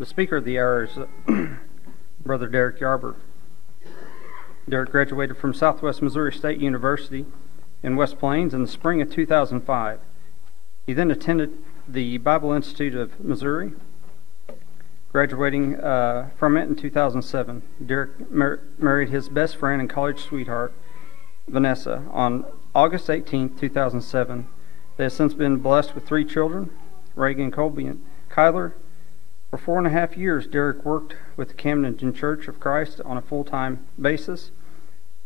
The speaker of the hour is Brother Derek Yarber. Derek graduated from Southwest Missouri State University in West Plains in the spring of 2005. He then attended the Bible Institute of Missouri, graduating from it in 2007. Derek married his best friend and college sweetheart, Vanessa, on August 18, 2007. They have since been blessed with 3 children, Reagan, Colby, and Kyler. For 4.5 years, Derek worked with the Camden Church of Christ on a full-time basis.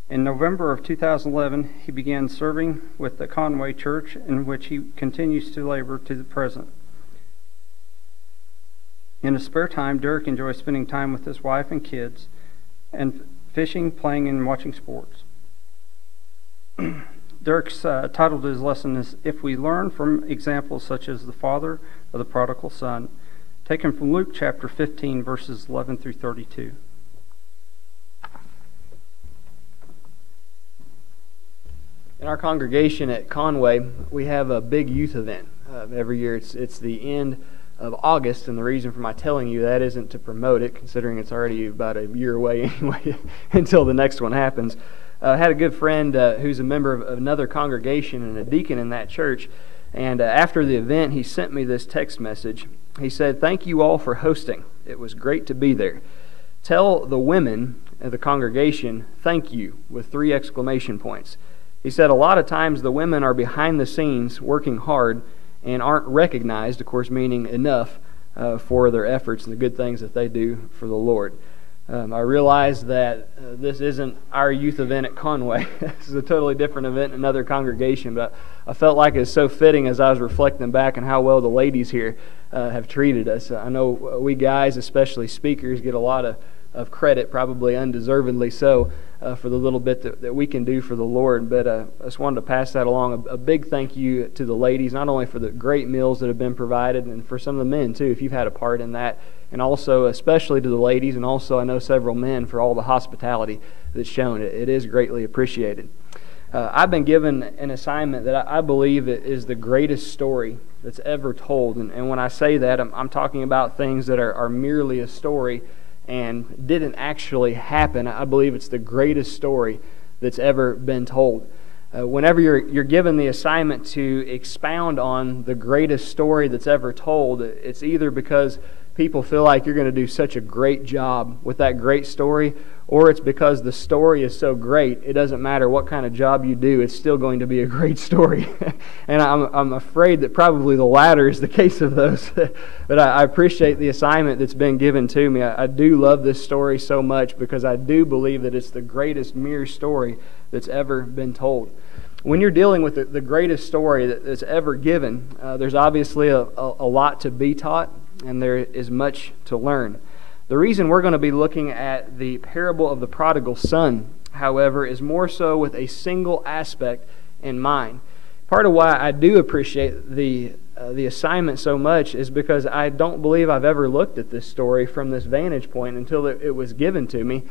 In November of 2011, he began serving with the Conway Church, in which he continues to labor to the present. In his spare time, Derek enjoys spending time with his wife and kids, and fishing, playing, and watching sports. Derek's title to his lesson is "If We Learn from Examples Such as the Father of the Prodigal Son," taken from Luke chapter 15, verses 11 through 32. In our congregation at Conway, we have a big youth event every year. It's the end of August, and the reason for my telling you that isn't to promote it, considering it's already about a year away anyway until the next one happens. I had a good friend who's a member of another congregation and a deacon in that church, and after the event, he sent me this text message. He said, "Thank you all for hosting. It was great to be there. Tell the women of the congregation, thank you," with 3 exclamation points. He said, "A lot of times the women are behind the scenes working hard and aren't recognized," of course meaning enough, for their efforts and the good things that they do for the Lord. I realize that this isn't our youth event at Conway. This is a totally different event in another congregation, but I felt like it's so fitting as I was reflecting back on how well the ladies here have treated us. I know we guys, especially speakers, get a lot of credit, probably undeservedly so, for the little bit that we can do for the Lord. But I just wanted to pass that along. A big thank you to the ladies, not only for the great meals that have been provided, and for some of the men too, if you've had a part in that, and also especially to the ladies, and also I know several men, for all the hospitality that's shown. It is greatly appreciated. I've been given an assignment that I believe is the greatest story that's ever told. And when I say that, I'm talking about things that are merely a story and didn't actually happen. I believe it's the greatest story that's ever been told. Whenever you're given the assignment to expound on the greatest story that's ever told, it's either because people feel like you're going to do such a great job with that great story, or it's because the story is so great, it doesn't matter what kind of job you do, it's still going to be a great story. And I'm afraid that probably the latter is the case of those. But I appreciate the assignment that's been given to me. I do love this story so much because I do believe that it's the greatest mere story that's ever been told. When you're dealing with the greatest story that's ever given, there's obviously a lot to be taught, and there is much to learn. The reason we're going to be looking at the parable of the prodigal son, however, is more so with a single aspect in mind. Part of why I do appreciate the assignment so much is because I don't believe I've ever looked at this story from this vantage point until it was given to me.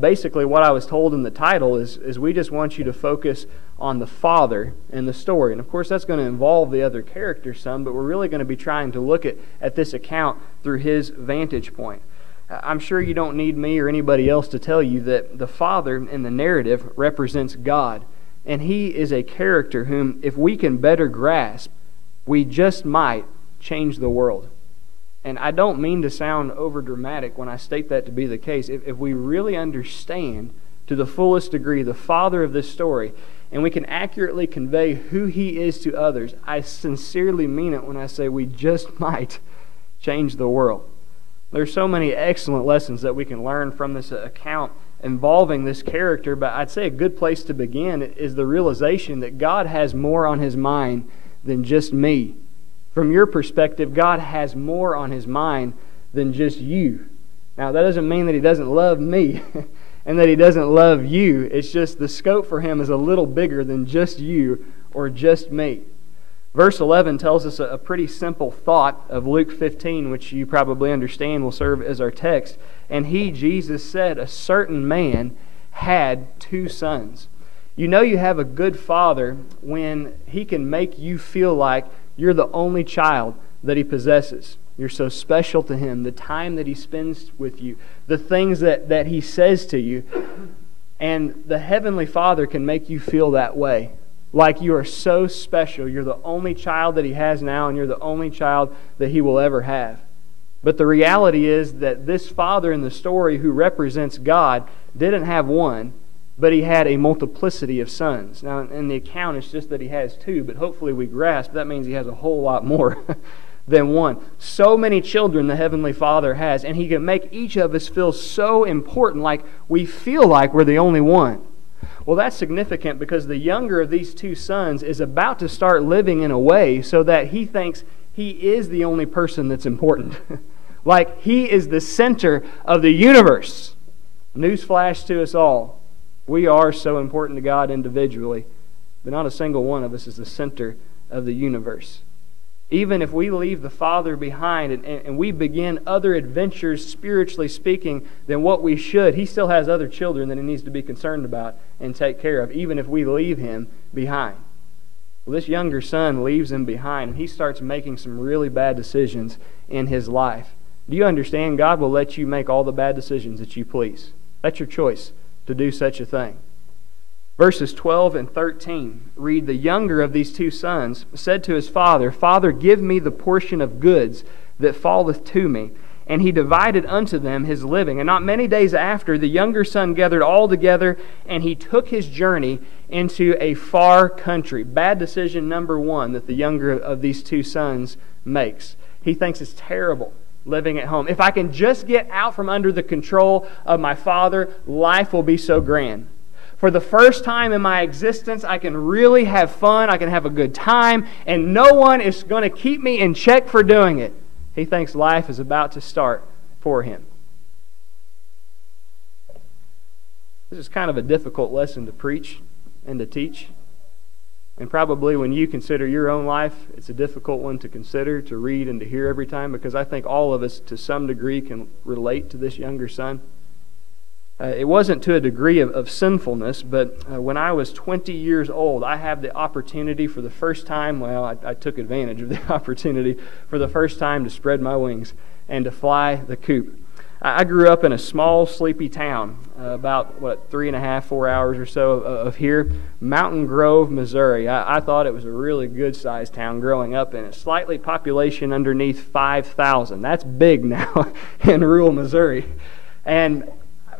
Basically, what I was told in the title is we just want you to focus on the father in the story. And of course, that's going to involve the other characters some, but we're really going to be trying to look at this account through his vantage point. I'm sure you don't need me or anybody else to tell you that the father in the narrative represents God. And he is a character whom, if we can better grasp, we just might change the world. And I don't mean to sound overdramatic when I state that to be the case. If we really understand to the fullest degree the father of this story, and we can accurately convey who he is to others, I sincerely mean it when I say we just might change the world. There's so many excellent lessons that we can learn from this account involving this character, but I'd say a good place to begin is the realization that God has more on his mind than just me. From your perspective, God has more on his mind than just you. Now, that doesn't mean that he doesn't love me and that he doesn't love you. It's just the scope for him is a little bigger than just you or just me. Verse 11 tells us a pretty simple thought of Luke 15, which you probably understand will serve as our text. And he, Jesus, said, "A certain man had 2 sons." You know you have a good father when he can make you feel like you're the only child that he possesses. You're so special to Him, the time that He spends with you, the things that He says to you. And the Heavenly Father can make you feel that way. Like you are so special. You're the only child that He has now, and you're the only child that He will ever have. But the reality is that this father in the story who represents God didn't have one, but he had a multiplicity of sons. Now, in the account, it's just that he has two, but hopefully we grasp that means he has a whole lot more than one. So many children the Heavenly Father has, and He can make each of us feel so important, like we feel like we're the only one. Well, that's significant because the younger of these two sons is about to start living in a way so that he thinks he is the only person that's important. Like he is the center of the universe. Newsflash to us all. We are so important to God individually, but not a single one of us is the center of the universe. Even if we leave the Father behind and we begin other adventures, spiritually speaking, than what we should, He still has other children that He needs to be concerned about and take care of, even if we leave Him behind. Well, this younger son leaves him behind, and he starts making some really bad decisions in his life. Do you understand? God will let you make all the bad decisions that you please. That's your choice to do such a thing. Verses 12 and 13 read, "The younger of these two sons said to his father, Father, give me the portion of goods that falleth to me. And he divided unto them his living. And not many days after, the younger son gathered all together, and he took his journey into a far country." Bad decision number one that the younger of these two sons makes. He thinks it's terrible living at home. If I can just get out from under the control of my father, life will be so grand. For the first time in my existence, I can really have fun, I can have a good time, and no one is going to keep me in check for doing it. He thinks life is about to start for him. This is kind of a difficult lesson to preach and to teach. And probably when you consider your own life, it's a difficult one to consider, to read, and to hear every time, because I think all of us, to some degree, can relate to this younger son. It wasn't to a degree of sinfulness, but when I was 20 years old, I had the opportunity for the first time, I took advantage of the opportunity for the first time to spread my wings and to fly the coop. I grew up in a small, sleepy town, about, 3.5, 4 hours or so of here, Mountain Grove, Missouri. I thought it was a really good-sized town growing up in it. Slightly population underneath 5,000. That's big now in rural Missouri. And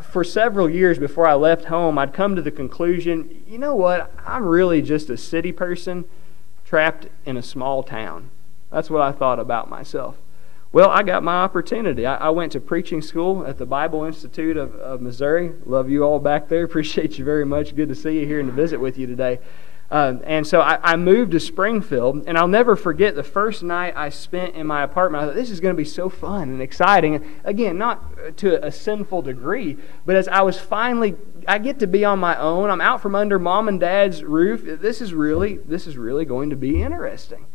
for several years before I left home, I'd come to the conclusion, you know what, I'm really just a city person trapped in a small town. That's what I thought about myself. Well, I got my opportunity. I went to preaching school at the Bible Institute of Missouri. Love you all back there. Appreciate you very much. Good to see you here and to visit with you today. And so I moved to Springfield, and I'll never forget the first night I spent in my apartment. I thought, this is going to be so fun and exciting. And again, not to a sinful degree, but as I get to be on my own. I'm out from under Mom and Dad's roof. This is really going to be interesting.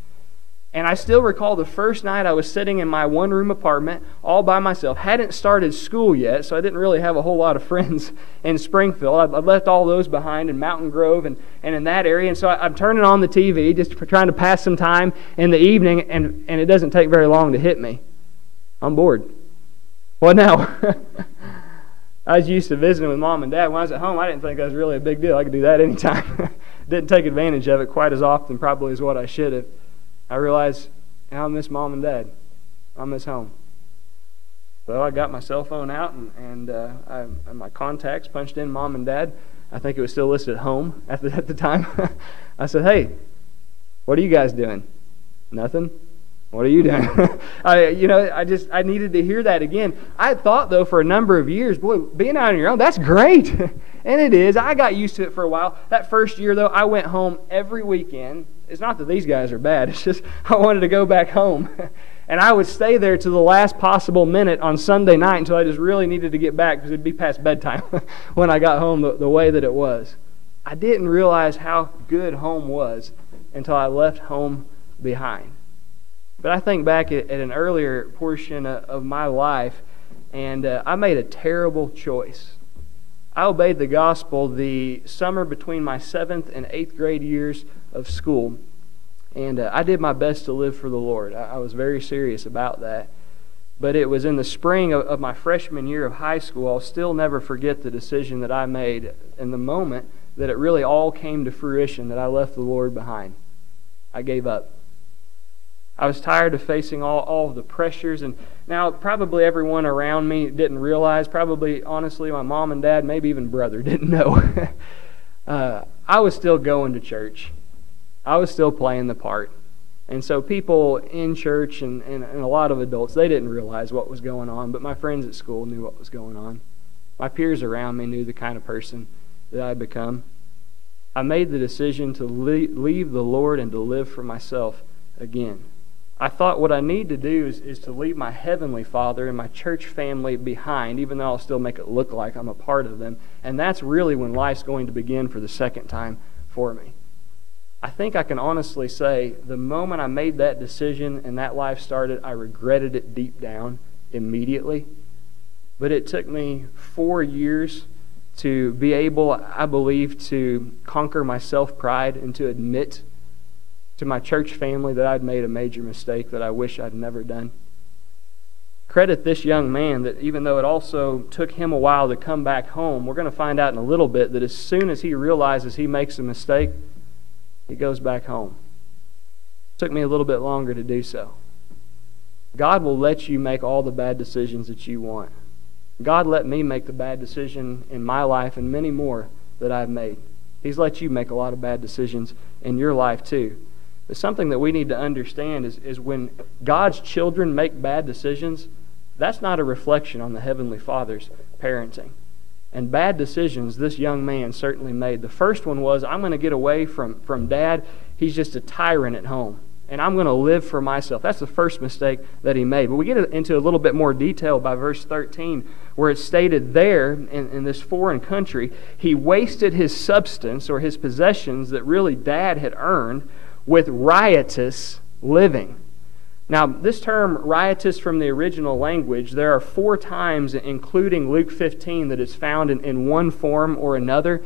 And I still recall the first night I was sitting in my one-room apartment all by myself. Hadn't started school yet, so I didn't really have a whole lot of friends in Springfield. I'd left all those behind in Mountain Grove and in that area. And so I'm turning on the TV, just trying to pass some time in the evening, and it doesn't take very long to hit me. I'm bored. What now? I was used to visiting with Mom and Dad. When I was at home, I didn't think that was really a big deal. I could do that anytime. Didn't take advantage of it quite as often probably as what I should have. I realized, I miss Mom and Dad. I miss home. So I got my cell phone out and my contacts, punched in Mom and Dad. I think it was still listed at home at the time. I said, hey, what are you guys doing? Nothing. What are you doing? I needed to hear that again. I had thought, though, for a number of years, boy, being out on your own, that's great. And it is. I got used to it for a while. That first year, though, I went home every weekend. It's not that these guys are bad. It's just I wanted to go back home. And I would stay there to the last possible minute on Sunday night until I just really needed to get back because it'd be past bedtime when I got home the way that it was. I didn't realize how good home was until I left home behind. But I think back at an earlier portion of my life, and I made a terrible choice. I obeyed the gospel the summer between my 7th and 8th grade years of school. And I did my best to live for the Lord. I was very serious about that. But it was in the spring of my freshman year of high school. I'll still never forget the decision that I made in the moment that it really all came to fruition, that I left the Lord behind. I gave up. I was tired of facing all of the pressures. And now probably everyone around me didn't realize, probably honestly my mom and dad, maybe even brother didn't know. I was still going to church. I was still playing the part. And so people in church and a lot of adults, they didn't realize what was going on, but my friends at school knew what was going on. My peers around me knew the kind of person that I'd become. I made the decision to leave the Lord and to live for myself again. I thought what I need to do is to leave my Heavenly Father and my church family behind, even though I'll still make it look like I'm a part of them. And that's really when life's going to begin for the second time for me. I think I can honestly say the moment I made that decision and that life started, I regretted it deep down immediately. But it took me 4 years to be able, I believe, to conquer my self-pride and to admit to my church family that I'd made a major mistake that I wish I'd never done. Credit this young man that even though it also took him a while to come back home, we're going to find out in a little bit that as soon as he realizes he makes a mistake, he goes back home. It took me a little bit longer to do so. God will let you make all the bad decisions that you want. God let me make the bad decision in my life and many more that I've made. He's let you make a lot of bad decisions in your life too. But something that we need to understand is when God's children make bad decisions, that's not a reflection on the Heavenly Father's parenting. And bad decisions this young man certainly made. The first one was, I'm going to get away from Dad. He's just a tyrant at home. And I'm going to live for myself. That's the first mistake that he made. But we get into a little bit more detail by verse 13, where it's stated there in this foreign country, he wasted his substance or his possessions that really Dad had earned with riotous living. Now, this term riotous from the original language, there are 4 times, including Luke 15, that is found in one form or another.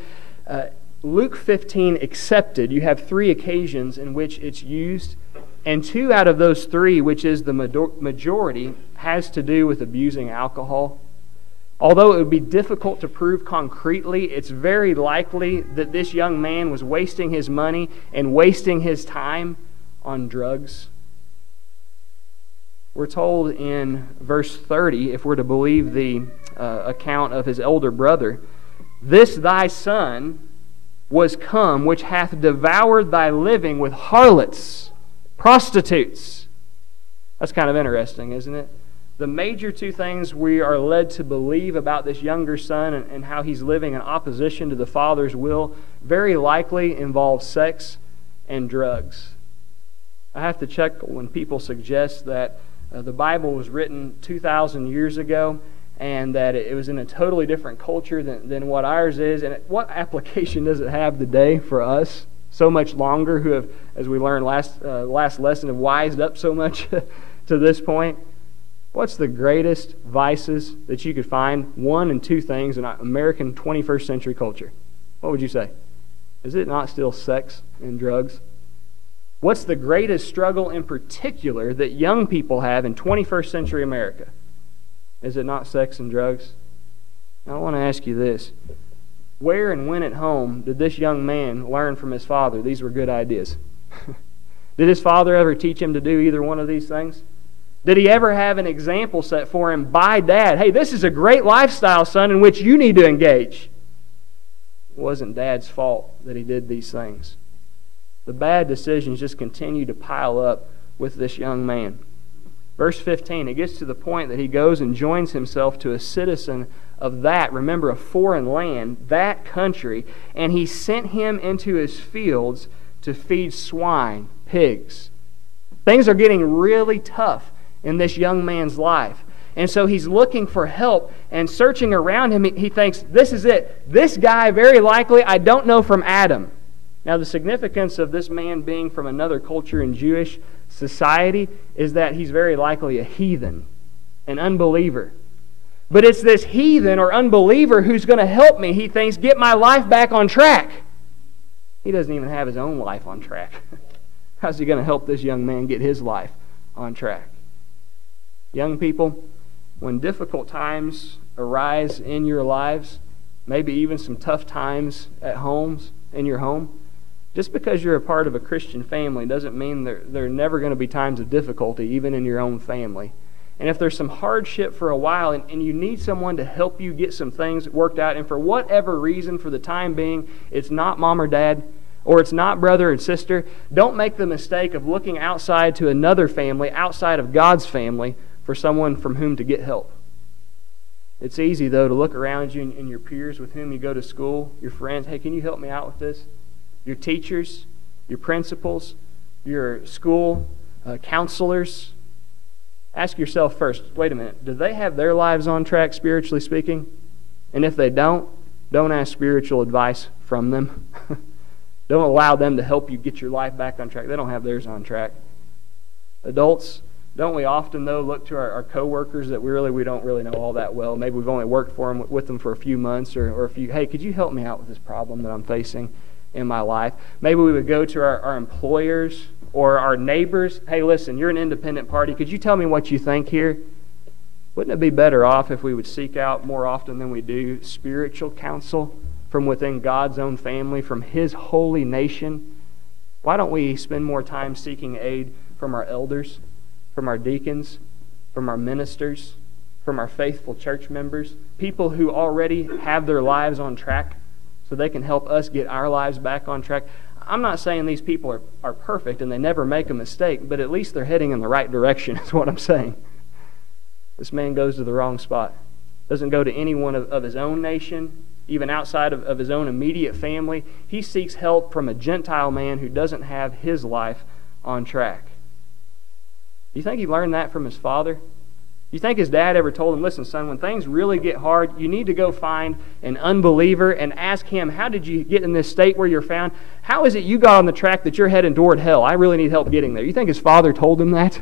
Luke 15 excepted, you have 3 occasions in which it's used, and 2 out of those 3, which is the majority, has to do with abusing alcohol. Although it would be difficult to prove concretely, it's very likely that this young man was wasting his money and wasting his time on drugs. We're told in verse 30, if we're to believe the account of his elder brother, this thy son was come, which hath devoured thy living with harlots, prostitutes. That's kind of interesting, isn't it? The major 2 things we are led to believe about this younger son and how he's living in opposition to the father's will very likely involve sex and drugs. I have to check when people suggest that the Bible was written 2,000 years ago and that it was in a totally different culture than what ours is. And what application does it have today for us so much longer who have, as we learned last lesson, have wised up so much to this point? What's the greatest vices that you could find? 1 and 2 things in American 21st century culture. What would you say? Is it not still sex and drugs? What's the greatest struggle in particular that young people have in 21st century America? Is it not sex and drugs? Now, I want to ask you this. Where and when at home did this young man learn from his father these were good ideas? Did his father ever teach him to do either one of these things? Did he ever have an example set for him by Dad? Hey, this is a great lifestyle, son, in which you need to engage. It wasn't Dad's fault that he did these things. The bad decisions just continue to pile up with this young man. Verse 15, it gets to the point that he goes and joins himself to a citizen of that, remember, a foreign land, that country, and he sent him into his fields to feed swine, pigs. Things are getting really tough in this young man's life. And so he's looking for help and searching around him. He thinks, this is it. This guy, very likely, I don't know from Adam. Now, the significance of this man being from another culture in Jewish society is that he's very likely a heathen, an unbeliever. But it's this heathen or unbeliever who's going to help me, he thinks, get my life back on track. He doesn't even have his own life on track. How's he going to help this young man get his life on track? Young people, when difficult times arise in your lives, maybe even some tough times at homes, in your home, just because you're a part of a Christian family doesn't mean there are never going to be times of difficulty, even in your own family. And if there's some hardship for a while and you need someone to help you get some things worked out, and for whatever reason, for the time being, it's not mom or dad, or it's not brother and sister, don't make the mistake of looking outside to another family, outside of God's family, for someone from whom to get help. It's easy, though, to look around you and your peers with whom you go to school, your friends. Hey, can you help me out with this? Your teachers, your principals, your school counselors. Ask yourself first, wait a minute, do they have their lives on track, spiritually speaking? And if they don't ask spiritual advice from them. Don't allow them to help you get your life back on track. They don't have theirs on track. Adults, don't we often, though, look to our coworkers that we don't really know all that well? Maybe we've only worked with them for a few months or a few, hey, could you help me out with this problem that I'm facing in my life? Maybe we would go to our employers or our neighbors. Hey, listen, you're an independent party. Could you tell me what you think here? Wouldn't it be better off if we would seek out more often than we do spiritual counsel from within God's own family, from His holy nation? Why don't we spend more time seeking aid from our elders, from our deacons, from our ministers, from our faithful church members, people who already have their lives on track so they can help us get our lives back on track? I'm not saying these people are perfect and they never make a mistake, but at least they're heading in the right direction is what I'm saying. This man goes to the wrong spot. Doesn't go to anyone of his own nation, even outside of his own immediate family. He seeks help from a Gentile man who doesn't have his life on track. Do you think he learned that from his father? Do you think his dad ever told him, listen, son, when things really get hard, you need to go find an unbeliever and ask him, how did you get in this state where you're found? How is it you got on the track that you're heading toward hell? I really need help getting there. You think his father told him that?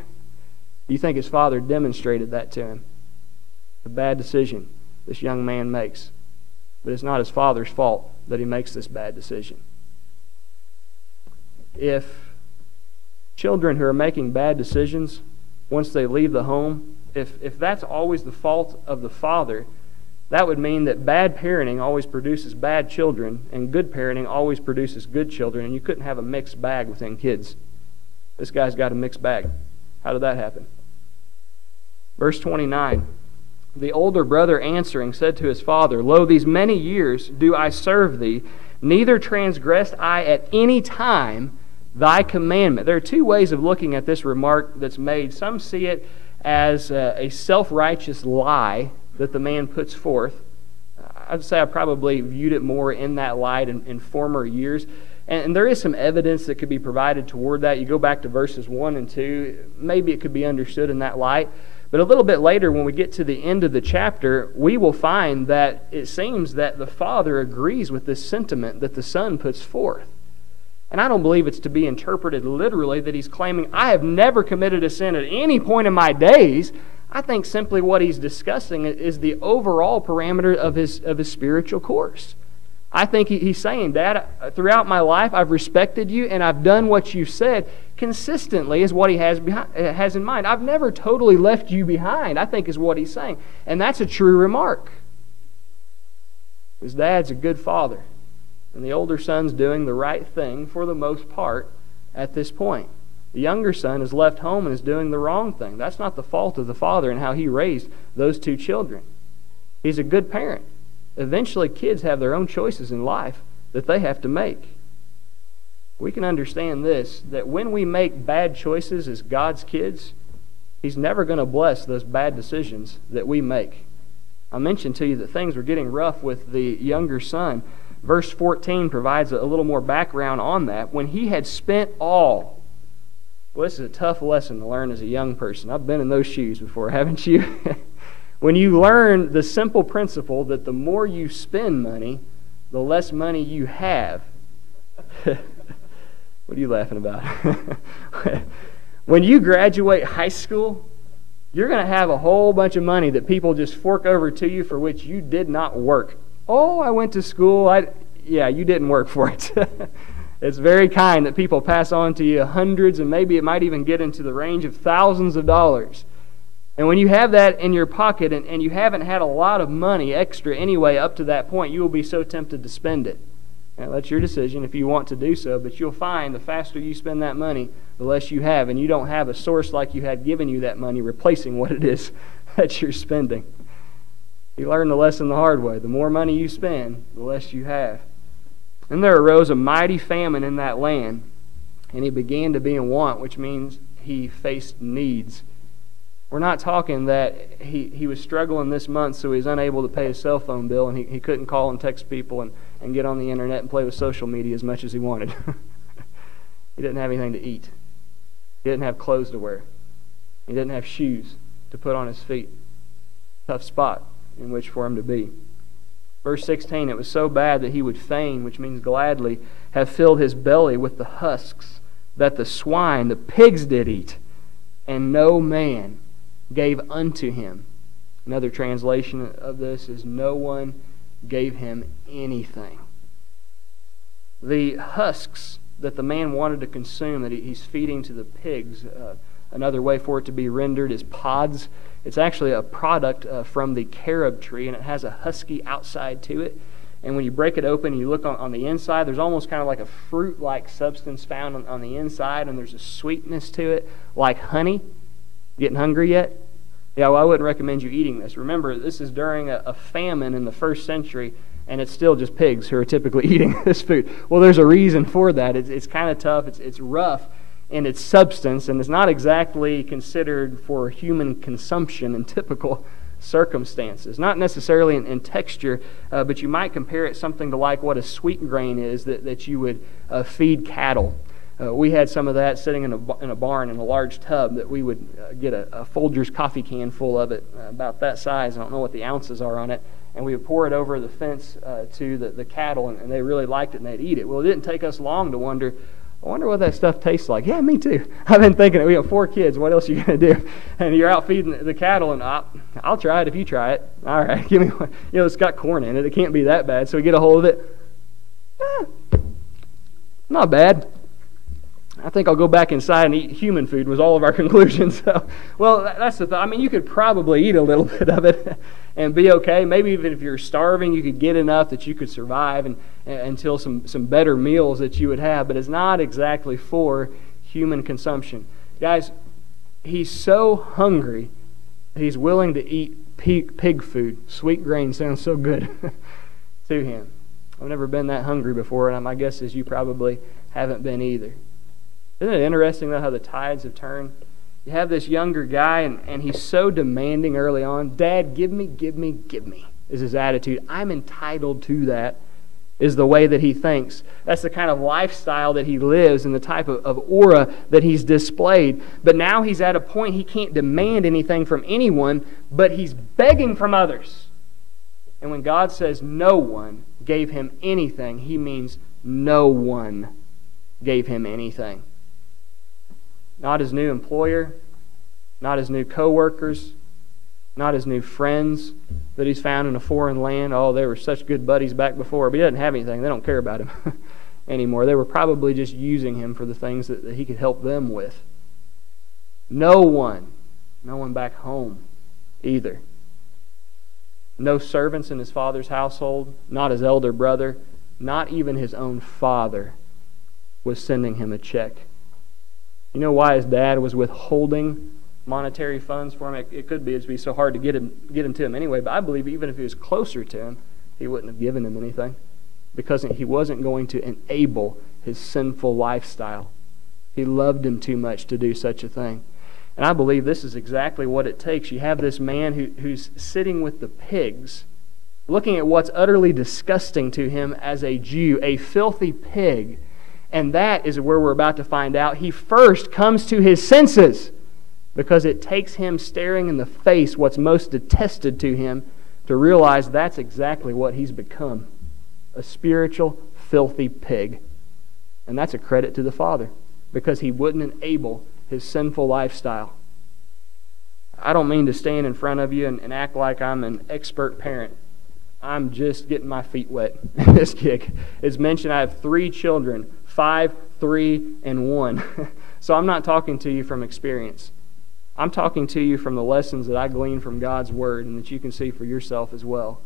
Do you think his father demonstrated that to him? A bad decision this young man makes. But it's not his father's fault that he makes this bad decision. If children who are making bad decisions, once they leave the home, if that's always the fault of the father, that would mean that bad parenting always produces bad children and good parenting always produces good children, and you couldn't have a mixed bag within kids. This guy's got a mixed bag. How did that happen? Verse 29, the older brother answering said to his father, Lo, these many years do I serve thee, neither transgressed I at any time thy commandment. There are two ways of looking at this remark that's made. Some see it as a self-righteous lie that the man puts forth. I'd say I probably viewed it more in that light in former years. And there is some evidence that could be provided toward that. You go back to verses 1 and 2, maybe it could be understood in that light. But a little bit later, when we get to the end of the chapter, we will find that it seems that the father agrees with this sentiment that the son puts forth. And I don't believe it's to be interpreted literally that he's claiming, I have never committed a sin at any point in my days. I think simply what he's discussing is the overall parameter of his spiritual course. I think he's saying, Dad, throughout my life I've respected you and I've done what you said consistently, is what he has in mind. I've never totally left you behind, I think is what he's saying. And that's a true remark. His dad's a good father. And the older son's doing the right thing for the most part at this point. The younger son is left home and is doing the wrong thing. That's not the fault of the father and how he raised those two children. He's a good parent. Eventually, kids have their own choices in life that they have to make. We can understand this, that when we make bad choices as God's kids, He's never going to bless those bad decisions that we make. I mentioned to you that things were getting rough with the younger son. Verse 14 provides a little more background on that. When he had spent all. Well, this is a tough lesson to learn as a young person. I've been in those shoes before, haven't you? When you learn the simple principle that the more you spend money, the less money you have. What are you laughing about? When you graduate high school, you're going to have a whole bunch of money that people just fork over to you for which you did not work. Oh, I went to school. Yeah, you didn't work for it. It's very kind that people pass on to you hundreds, and maybe it might even get into the range of thousands of dollars. And when you have that in your pocket and you haven't had a lot of money extra anyway up to that point, you will be so tempted to spend it. Now, that's your decision if you want to do so, but you'll find the faster you spend that money, the less you have, and you don't have a source like you had given you that money replacing what it is that you're spending. You learn the lesson the hard way. The more money you spend, the less you have. And there arose a mighty famine in that land, and he began to be in want, which means he faced needs. We're not talking that he was struggling this month, so he was unable to pay his cell phone bill, and he couldn't call and text people and get on the internet and play with social media as much as he wanted. He didn't have anything to eat. He didn't have clothes to wear. He didn't have shoes to put on his feet. Tough spot in which for him to be. Verse 16, it was so bad that he would fain, which means gladly, have filled his belly with the husks that the swine, the pigs did eat, and no man gave unto him. Another translation of this is no one gave him anything. The husks that the man wanted to consume, that he's feeding to the pigs, another way for it to be rendered is pods. It's actually a product from the carob tree, and it has a husky outside to it. And when you break it open and you look on the inside, there's almost kind of like a fruit-like substance found on the inside, and there's a sweetness to it, like honey. Getting hungry yet? Yeah, well, I wouldn't recommend you eating this. Remember, this is during a famine in the first century, and it's still just pigs who are typically eating this food. Well, there's a reason for that. It's kind of tough. It's rough in its substance, and it's not exactly considered for human consumption in typical circumstances. Not necessarily in texture, but you might compare it something to like what a sweet grain is that you would feed cattle. We had some of that sitting in a barn in a large tub that we would get a Folgers coffee can full of it, about that size. I don't know what the ounces are on it. And we would pour it over the fence to the cattle, and they really liked it, and they'd eat it. Well, it didn't take us long to wonder, I wonder what that stuff tastes like. Yeah, me too. I've been thinking it. We have 4 kids. What else are you going to do? And you're out feeding the cattle, and I'll try it if you try it. All right, give me one. It's got corn in it. It can't be that bad. So we get a hold of it. Not bad. I think I'll go back inside and eat human food was all of our conclusions. So, well, that's the thought. I mean, you could probably eat a little bit of it and be okay. Maybe even if you're starving, you could get enough that you could survive until some better meals that you would have. But it's not exactly for human consumption. Guys, he's so hungry that he's willing to eat pig food. Sweet grain sounds so good to him. I've never been that hungry before, and my guess is you probably haven't been either. Isn't it interesting, though, how the tides have turned? You have this younger guy, and he's so demanding early on. Dad, give me, give me, give me, is his attitude. I'm entitled to that, is the way that he thinks. That's the kind of lifestyle that he lives and the type of aura that he's displayed. But now he's at a point he can't demand anything from anyone, but he's begging from others. And when God says no one gave him anything, he means no one gave him anything. Not his new employer, not his new co-workers, not his new friends that he's found in a foreign land. Oh, they were such good buddies back before, but he doesn't have anything. They don't care about him anymore. They were probably just using him for the things that he could help them with. No one back home either. No servants in his father's household, not his elder brother, not even his own father was sending him a check. You know why his dad was withholding monetary funds for him? It could be it'd be so hard to get him to him anyway, but I believe even if he was closer to him, he wouldn't have given him anything because he wasn't going to enable his sinful lifestyle. He loved him too much to do such a thing. And I believe this is exactly what it takes. You have this man who's sitting with the pigs, looking at what's utterly disgusting to him as a Jew, a filthy pig. And that is where we're about to find out. He first comes to his senses because it takes him staring in the face what's most detested to him to realize that's exactly what he's become. A spiritual, filthy pig. And that's a credit to the Father because he wouldn't enable his sinful lifestyle. I don't mean to stand in front of you and act like I'm an expert parent. I'm just getting my feet wet in this gig. As mentioned, I have 3 children 5, 3, and 1. So I'm not talking to you from experience. I'm talking to you from the lessons that I gleaned from God's Word and that you can see for yourself as well.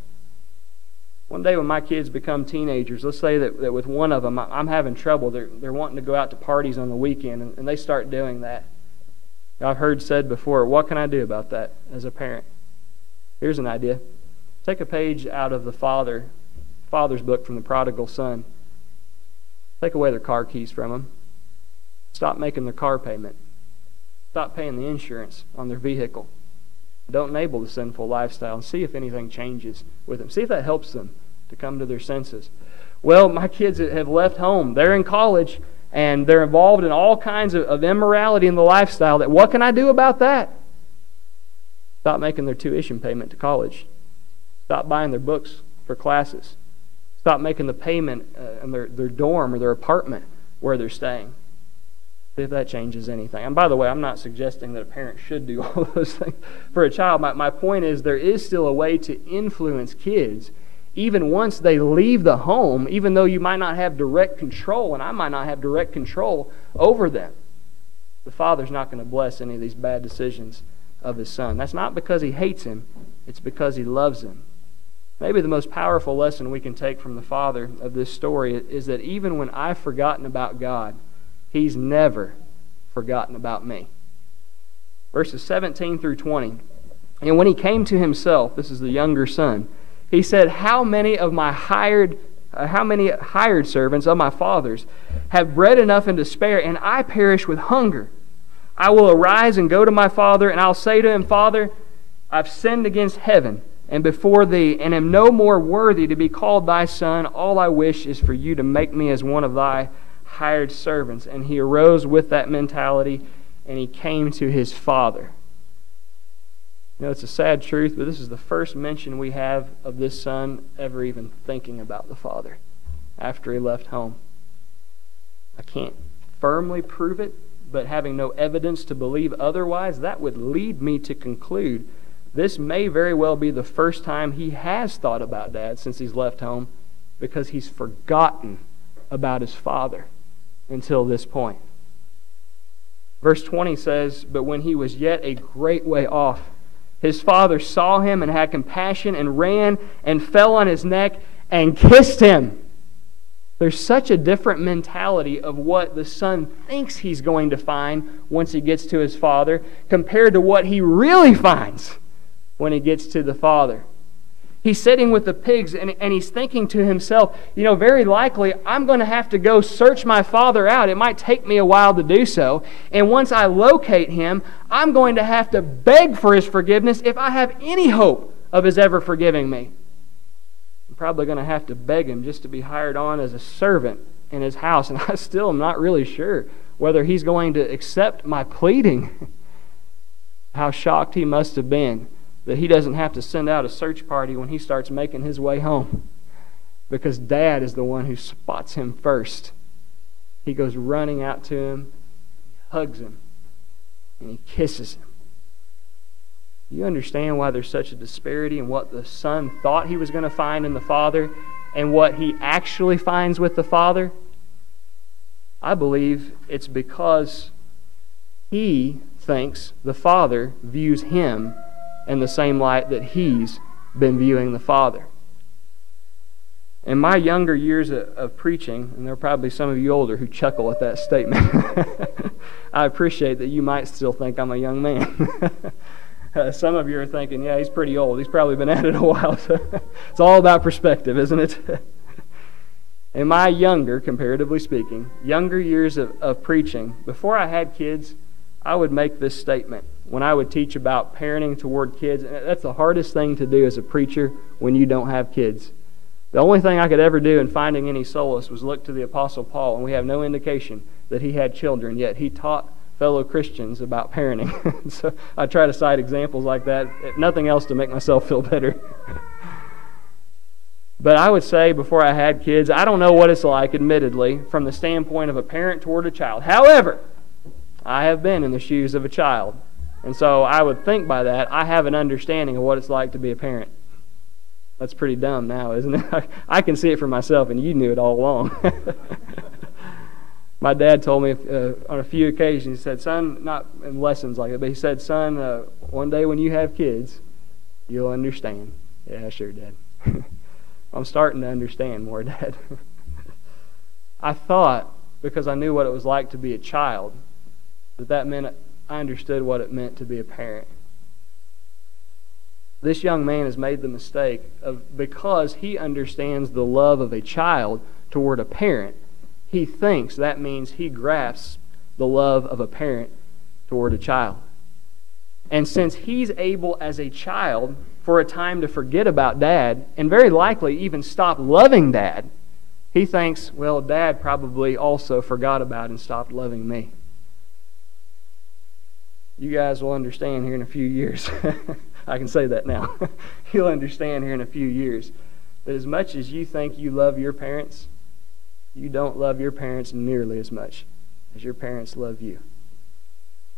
One day when my kids become teenagers, let's say that with one of them, I'm having trouble. They're wanting to go out to parties on the weekend, and they start doing that. I've heard said before, what can I do about that as a parent? Here's an idea. Take a page out of the father's book from the prodigal son. Take away their car keys from them. Stop making their car payment. Stop paying the insurance on their vehicle. Don't enable the sinful lifestyle, and see if anything changes with them. See if that helps them to come to their senses. Well, my kids have left home. They're in college, and they're involved in all kinds of immorality in the lifestyle. What can I do about that? Stop making their tuition payment to college. Stop buying their books for classes. Stop making the payment in their dorm or their apartment where they're staying. See if that changes anything. And by the way, I'm not suggesting that a parent should do all those things for a child. My point is there is still a way to influence kids even once they leave the home, even though you might not have direct control, and I might not have direct control over them. The father's not going to bless any of these bad decisions of his son. That's not because he hates him. It's because he loves him. Maybe the most powerful lesson we can take from the father of this story is that even when I've forgotten about God, He's never forgotten about me. Verses 17 through 20. And when he came to himself, this is the younger son, he said, How many hired servants of my father's have bread enough and to spare, and I perish with hunger? I will arise and go to my father, and I'll say to him, Father, I've sinned against heaven and before thee, and am no more worthy to be called thy son. All I wish is for you to make me as one of thy hired servants. And he arose with that mentality, and he came to his father. You know, it's a sad truth, but this is the first mention we have of this son ever even thinking about the father after he left home. I can't firmly prove it, but having no evidence to believe otherwise, that would lead me to conclude this may very well be the first time he has thought about Dad since he's left home, because he's forgotten about his father until this point. Verse 20 says, But when he was yet a great way off, his father saw him and had compassion and ran and fell on his neck and kissed him. There's such a different mentality of what the son thinks he's going to find once he gets to his father compared to what he really finds when he gets to the father. He's sitting with the pigs and he's thinking to himself, very likely I'm going to have to go search my father out. It might take me a while to do so. And once I locate him, I'm going to have to beg for his forgiveness if I have any hope of his ever forgiving me. I'm probably going to have to beg him just to be hired on as a servant in his house. And I still am not really sure whether he's going to accept my pleading. How shocked he must have been that he doesn't have to send out a search party when he starts making his way home, because Dad is the one who spots him first. He goes running out to him, hugs him, and he kisses him. You understand why there's such a disparity in what the son thought he was going to find in the father and what he actually finds with the father? I believe it's because he thinks the father views him in the same light that he's been viewing the Father. In my younger years of preaching, and there are probably some of you older who chuckle at that statement, I appreciate that you might still think I'm a young man. Some of you are thinking, yeah, he's pretty old. He's probably been at it a while. So it's all about perspective, isn't it? In my comparatively speaking, younger years of preaching, before I had kids, I would make this statement when I would teach about parenting toward kids. That's the hardest thing to do as a preacher when you don't have kids. The only thing I could ever do in finding any solace was look to the Apostle Paul, and we have no indication that he had children, yet he taught fellow Christians about parenting. So I try to cite examples like that, if nothing else to make myself feel better. But I would say before I had kids, I don't know what it's like, admittedly, from the standpoint of a parent toward a child. However, I have been in the shoes of a child. And so I would think by that, I have an understanding of what it's like to be a parent. That's pretty dumb now, isn't it? I can see it for myself, and you knew it all along. My dad told me on a few occasions, he said, son, not in lessons like that, but he said, son, one day when you have kids, you'll understand. Yeah, sure, Dad. I'm starting to understand more, Dad. I thought, because I knew what it was like to be a child, that meant I understood what it meant to be a parent. This young man has made the mistake of, because he understands the love of a child toward a parent, he thinks that means he grasps the love of a parent toward a child. And since he's able as a child for a time to forget about Dad, and very likely even stop loving Dad, he thinks, well, Dad probably also forgot about and stopped loving me. You guys will understand here in a few years. I can say that now. You'll understand here in a few years that as much as you think you love your parents, you don't love your parents nearly as much as your parents love you.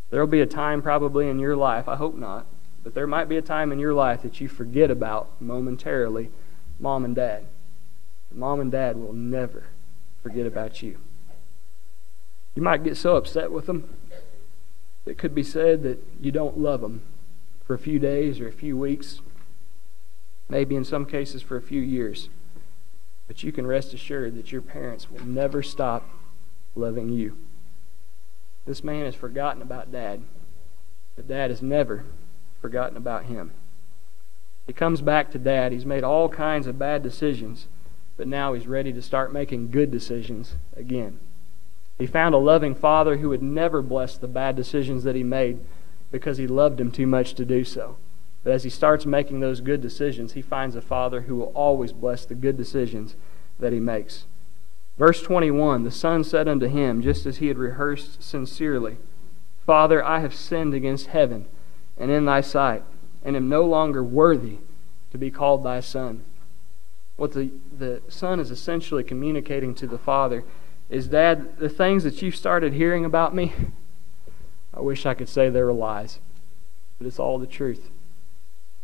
There will be a time probably in your life, I hope not, but there might be a time in your life that you forget about momentarily Mom and Dad. Mom and Dad will never forget about you. You might get so upset with them, it could be said that you don't love them for a few days or a few weeks, maybe in some cases for a few years. But you can rest assured that your parents will never stop loving you. This man has forgotten about Dad, but Dad has never forgotten about him. He comes back to Dad. He's made all kinds of bad decisions, but now he's ready to start making good decisions again. He found a loving father who would never bless the bad decisions that he made because he loved him too much to do so. But as he starts making those good decisions, he finds a father who will always bless the good decisions that he makes. Verse 21, the son said unto him, just as he had rehearsed sincerely, Father, I have sinned against heaven and in thy sight, and am no longer worthy to be called thy son. What the son is essentially communicating to the father is, Dad, the things that you've started hearing about me, I wish I could say they were lies, but it's all the truth.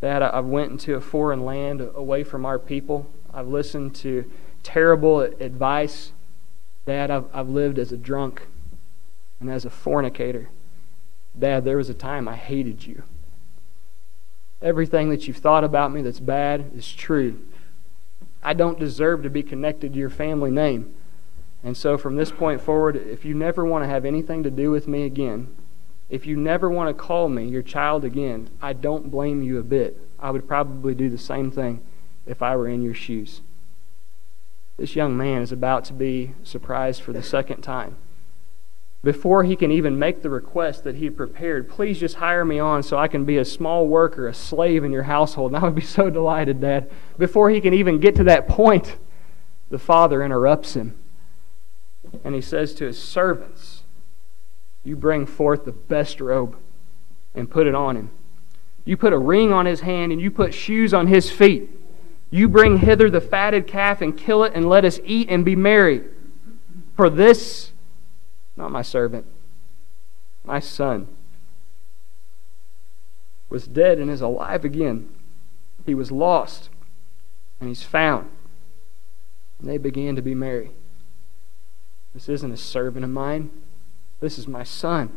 Dad, I've went into a foreign land away from our people. I've listened to terrible advice. Dad, I've lived as a drunk and as a fornicator. Dad, there was a time I hated you. Everything that you've thought about me that's bad is true. I don't deserve to be connected to your family name. And so from this point forward, if you never want to have anything to do with me again, if you never want to call me your child again, I don't blame you a bit. I would probably do the same thing if I were in your shoes. This young man is about to be surprised for the second time. Before he can even make the request that he prepared, please just hire me on so I can be a small worker, a slave in your household. And I would be so delighted, Dad. Before he can even get to that point, the father interrupts him. And he says to his servants, you bring forth the best robe and put it on him. You put a ring on his hand and you put shoes on his feet. You bring hither the fatted calf and kill it, and let us eat and be merry. For this, not my servant, my son, was dead and is alive again. He was lost and he's found. And they began to be merry. This isn't a servant of mine. This is my son.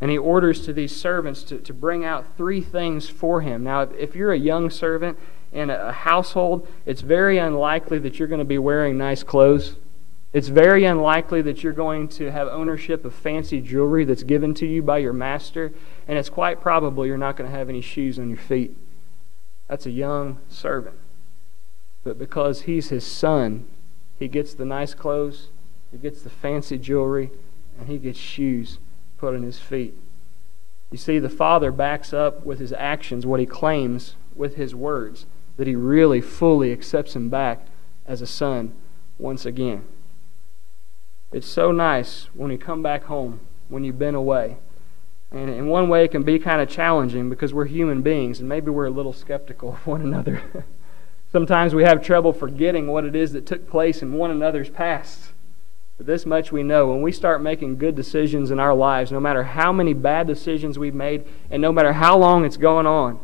And he orders to these servants to bring out 3 things for him. Now, if you're a young servant in a household, it's very unlikely that you're going to be wearing nice clothes. It's very unlikely that you're going to have ownership of fancy jewelry that's given to you by your master. And it's quite probable you're not going to have any shoes on your feet. That's a young servant. But because he's his son, he gets the nice clothes, he gets the fancy jewelry, and he gets shoes put on his feet. You see, the father backs up with his actions what he claims with his words, that he really fully accepts him back as a son once again. It's so nice when you come back home, when you've been away. And in one way it can be kind of challenging because we're human beings and maybe we're a little skeptical of one another. Sometimes we have trouble forgetting what it is that took place in one another's past. But this much we know, when we start making good decisions in our lives, no matter how many bad decisions we've made, and no matter how long it's going on,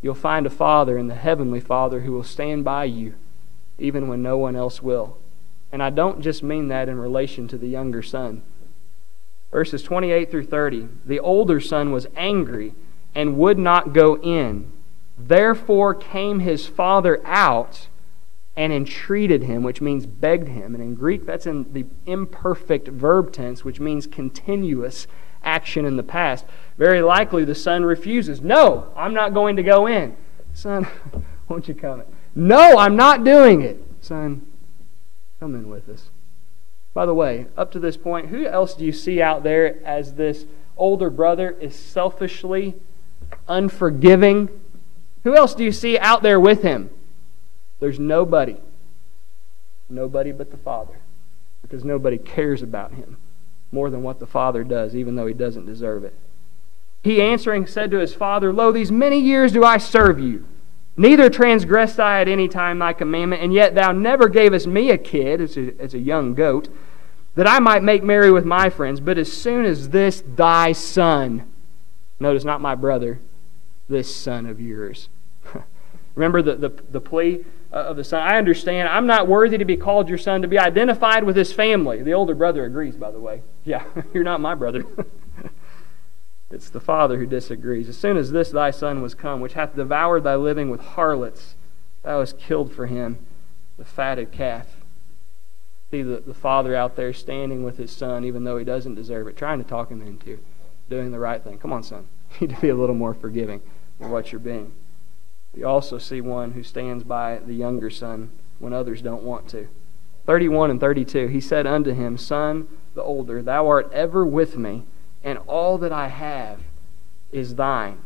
you'll find a Father in the Heavenly Father who will stand by you, even when no one else will. And I don't just mean that in relation to the younger son. Verses 28 through 30, the older son was angry and would not go in. Therefore came his father out and entreated him, which means begged him. And in Greek, that's in the imperfect verb tense, which means continuous action in the past. Very likely the son refuses. No, I'm not going to go in. Son, won't you come in? No, I'm not doing it. Son, come in with us. By the way, up to this point, who else do you see out there as this older brother is selfishly unforgiving? Who else do you see out there with him? There's nobody. Nobody but the Father. Because nobody cares about him more than what the Father does, even though he doesn't deserve it. He answering said to his father, Lo, these many years do I serve you. Neither transgressed I at any time thy commandment, and yet thou never gavest me a kid, as a young goat, that I might make merry with my friends. But as soon as this thy son, notice not my brother, this son of yours. Remember the plea of the son. I understand. I'm not worthy to be called your son, to be identified with his family. The older brother agrees, by the way. Yeah, you're not my brother. It's the father who disagrees. As soon as this thy son was come, which hath devoured thy living with harlots, thou hast killed for him the fatted calf. See the father out there standing with his son, even though he doesn't deserve it, trying to talk him into doing the right thing. Come on, son. You need to be a little more forgiving than what you're being. You also see one who stands by the younger son when others don't want to. 31 and 32, he said unto him, Son, the older, thou art ever with me, and all that I have is thine.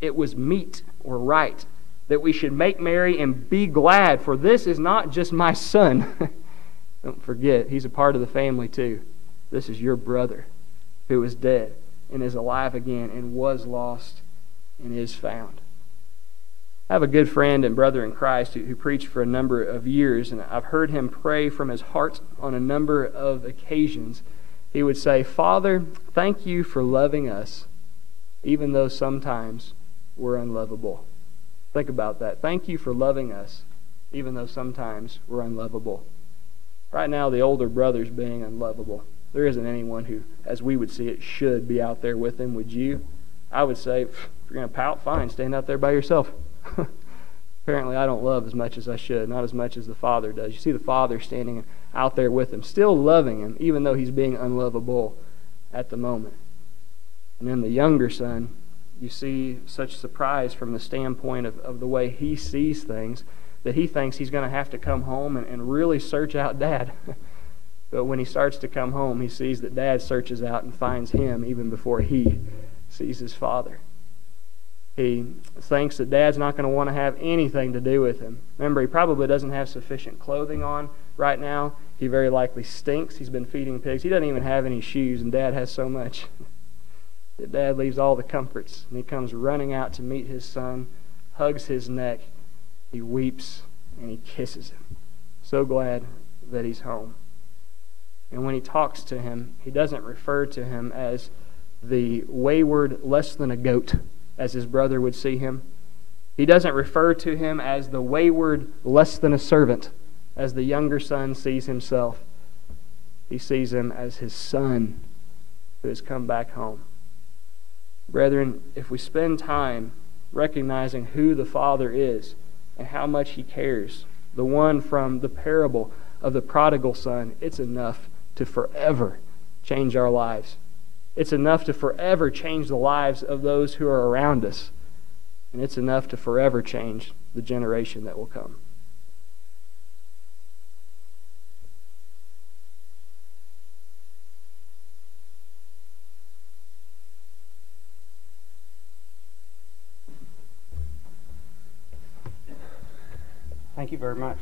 It was meet or right that we should make merry and be glad, for this is not just my son. Don't forget, he's a part of the family too. This is your brother who is dead and is alive again and was lost and is found. I have a good friend and brother in Christ who preached for a number of years, and I've heard him pray from his heart on a number of occasions. He would say, Father, thank you for loving us, even though sometimes we're unlovable. Think about that. Thank you for loving us, even though sometimes we're unlovable. Right now, the older brother's being unlovable. There isn't anyone who, as we would see it, should be out there with him. Would you? I would say, if you're going to pout, fine, stand out there by yourself. Apparently, I don't love as much as I should, not as much as the Father does. You see the Father standing out there with him, still loving him, even though he's being unlovable at the moment. And then the younger son, you see such surprise from the standpoint of the way he sees things, that he thinks he's going to have to come home and really search out Dad. But when he starts to come home, he sees that Dad searches out and finds him even before he sees his father. He thinks that Dad's not going to want to have anything to do with him. Remember, he probably doesn't have sufficient clothing on right now. He very likely stinks. He's been feeding pigs. He doesn't even have any shoes, and Dad has so much that Dad leaves all the comforts. And he comes running out to meet his son, hugs his neck, he weeps, and he kisses him. So glad that he's home. And when he talks to him, he doesn't refer to him as the wayward, less than a goat, as his brother would see him. He doesn't refer to him as the wayward, less than a servant, as the younger son sees himself. He sees him as his son who has come back home. Brethren, if we spend time recognizing who the Father is and how much He cares, the one from the parable of the prodigal son, it's enough to forever change our lives. It's enough to forever change the lives of those who are around us. And it's enough to forever change the generation that will come. Thank you very much.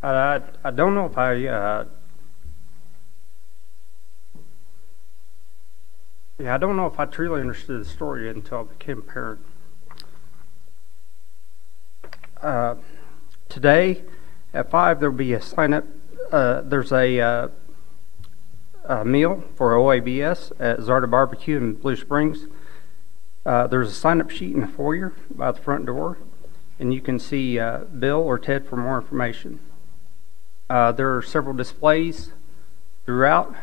I don't know if I don't know if I truly understood the story until I became a parent. Today at 5 there will be a sign up. There's a meal for OABS at Zarda Barbecue in Blue Springs. There's a sign up sheet in the foyer by the front door. and you can see Bill or Ted for more information. There are several displays throughout.